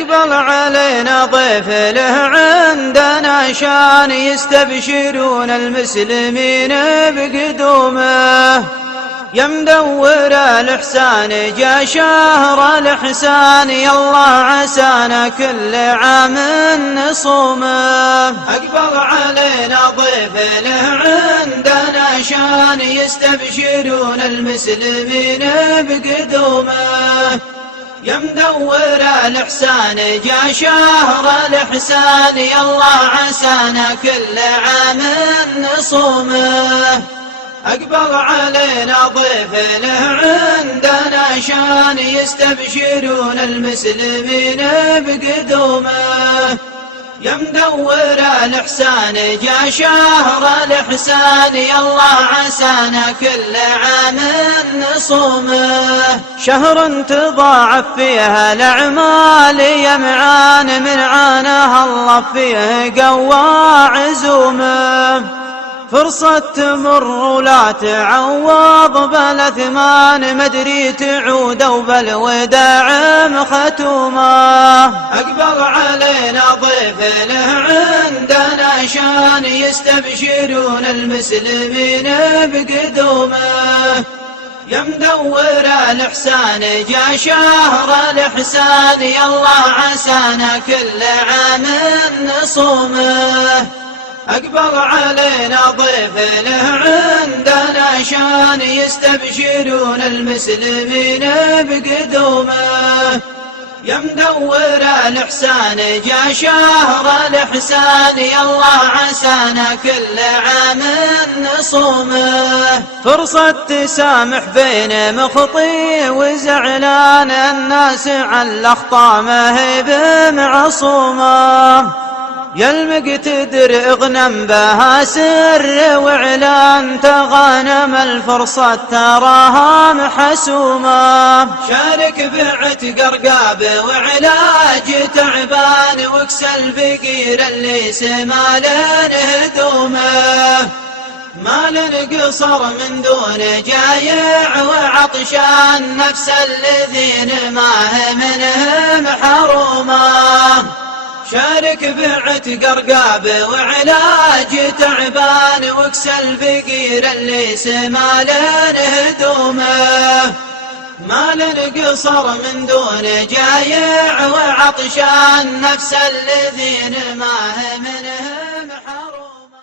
أقبل علينا ضيف له عندنا شان، يستبشرون المسلمين بقدومه. يا مدور الإحسان جا شهر الإحسان، يالله عسانا كل عام نصومه. أقبل علينا ضيف له عندنا شان، يستبشرون المسلمين بقدومه. يا مدور الإحسان جا شهر الإحسان، يالله عسانا كل عام نصومه. أقبل علينا ضيف له عندنا شان، يستبشرون المسلمين بقدومه. يا مدور الإحسان جا شهر الإحسان، يالله عسانا كل عام نصومه. شهر تضاعف فيها الأعمال يمعان، من عانها الله فيه قوى عزومه. فرصة تمر ولا تعوض بالأثمان، مدري تعود وبالوداع ختومه. أقبل علينا ضيف له عندنا شان، يستبشرون المسلمين بقدومه. يا مدور الإحسان جا شهر الإحسان، يالله عسانا كل عام نصومه. أقبل علينا ضيف له عندنا شان، يستبشرون المسلمين بقدومه. يا مدور الإحسان جا شهر الإحسان، يالله عسانا كل عام نصومه. فرصة تسامح بين مخطي وزعلان، الناس على الأخطاء ما هي بمعصومه. يا المقتدر اغنم بها سر وإعلان، تغانم الفرصة تراها محسومة. شارك بعتق رقاب وعلاج تعبان، واكس الفقير اللي سمال هدومه. مال قصر من دون جايع وعطشان، نفس الذين ما هي منهم حرومه. شارك بعتق رقاب وعلاج تعبان، واكس الفقير اللي سمال هدومه. مال قصر من دون جايع وعطشان، نفس الذين ما هي منهم